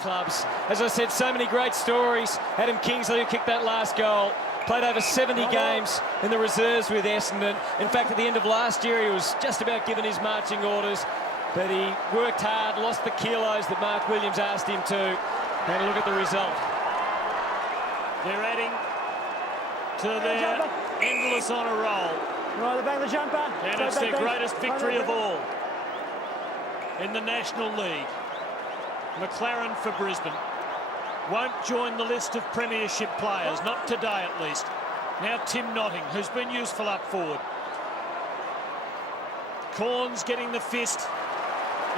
clubs. As I said, so many great stories. Adam Kingsley, who kicked that last goal, played over 70 games in the reserves with Essendon. In fact, at the end of last year, he was just about given his marching orders, but he worked hard, lost the kilos that Mark Williams asked him to. And look at the result. They're adding to their endless honour roll. Right, the back of the jumper. And it's their greatest victory of all in the National League. McLaren for Brisbane. Won't join the list of premiership players, not today at least. Now Tim Notting, who's been useful up forward. Corns getting the fist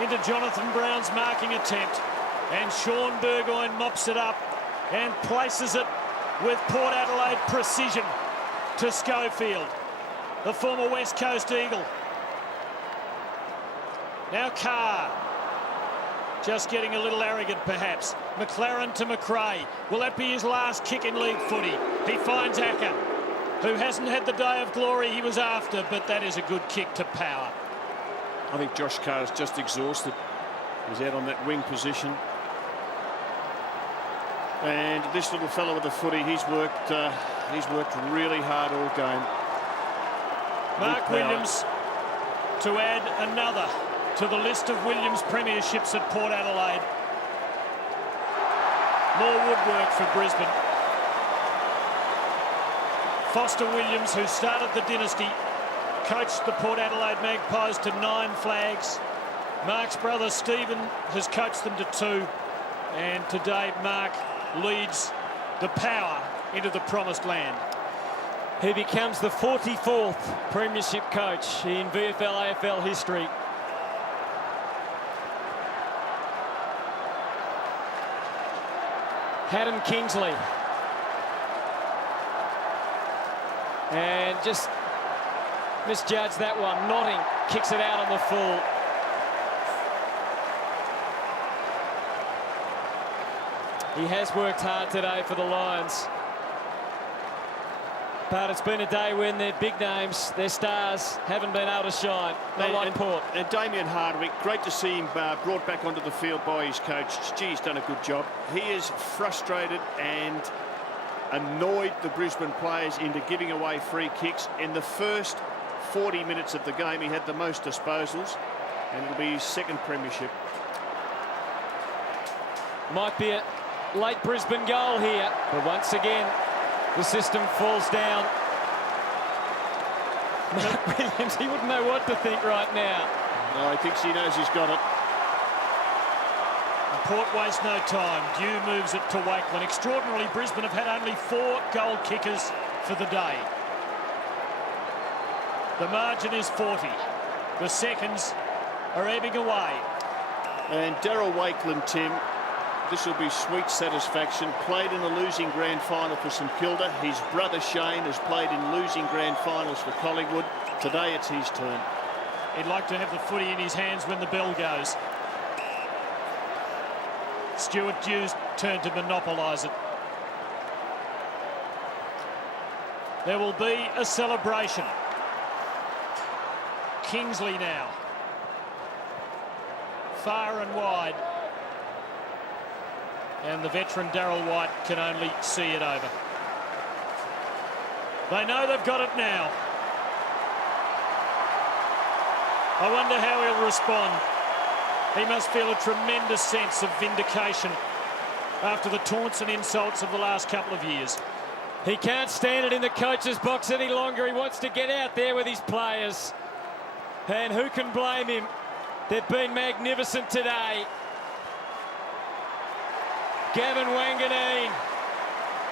into Jonathan Brown's marking attempt. And Sean Burgoyne mops it up and places it with Port Adelaide precision to Schofield, the former West Coast Eagle. Now Carr, just getting a little arrogant perhaps. McLaren to McRae. Will that be his last kick in league footy? He finds Acker, who hasn't had the day of glory he was after, but that is a good kick to power. I think Josh Carr is just exhausted. He's out on that wing position. And this little fellow with the footy, he's worked really hard all game. Mark Williams to add another to the list of Williams premierships at Port Adelaide. More woodwork for Brisbane. Foster Williams, who started the dynasty, coached the Port Adelaide Magpies to 9 flags. Mark's brother Stephen has coached them to 2. And today Mark leads the power into the promised land. He becomes the 44th premiership coach in VFL AFL history. Adam Kingsley. And just misjudged that one. Notting kicks it out on the full. He has worked hard today for the Lions. But it's been a day when their big names, their stars, haven't been able to shine. Not like Port. And Damien Hardwick, great to see him brought back onto the field by his coach. Gee, he's done a good job. He is frustrated and annoyed the Brisbane players into giving away free kicks. In the first 40 minutes of the game, he had the most disposals, and it'll be his second premiership. Might be a late Brisbane goal here, but once again, the system falls down. Mark Williams, he wouldn't know what to think right now. No, he thinks he knows he's got it. And Port waste no time. Dew moves it to Wakeland. Extraordinarily, Brisbane have had only 4 goal kickers for the day. The margin is 40. The seconds are ebbing away. And Daryl Wakeland, Tim, this will be sweet satisfaction. Played in a losing grand final for St Kilda. His brother Shane has played in losing grand finals for Collingwood. Today it's his turn. He'd like to have the footy in his hands when the bell goes. Stuart Dew's turn to monopolise it. There will be a celebration. Kingsley now. Far and wide. And the veteran Darryl White can only see it over. They know they've got it now. I wonder how he'll respond. He must feel a tremendous sense of vindication after the taunts and insults of the last couple of years. He can't stand it in the coach's box any longer. He wants to get out there with his players. And who can blame him? They've been magnificent today. Gavin Wanganeen.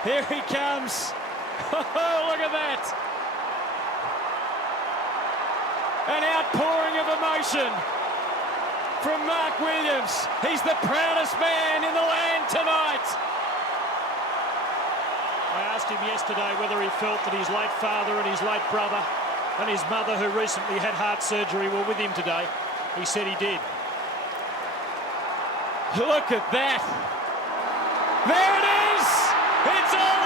Here he comes. Oh, look at that. An outpouring of emotion from Mark Williams. He's the proudest man in the land tonight. I asked him yesterday whether he felt that his late father and his late brother and his mother, who recently had heart surgery, were with him today. He said he did. Look at that. There it is. It's all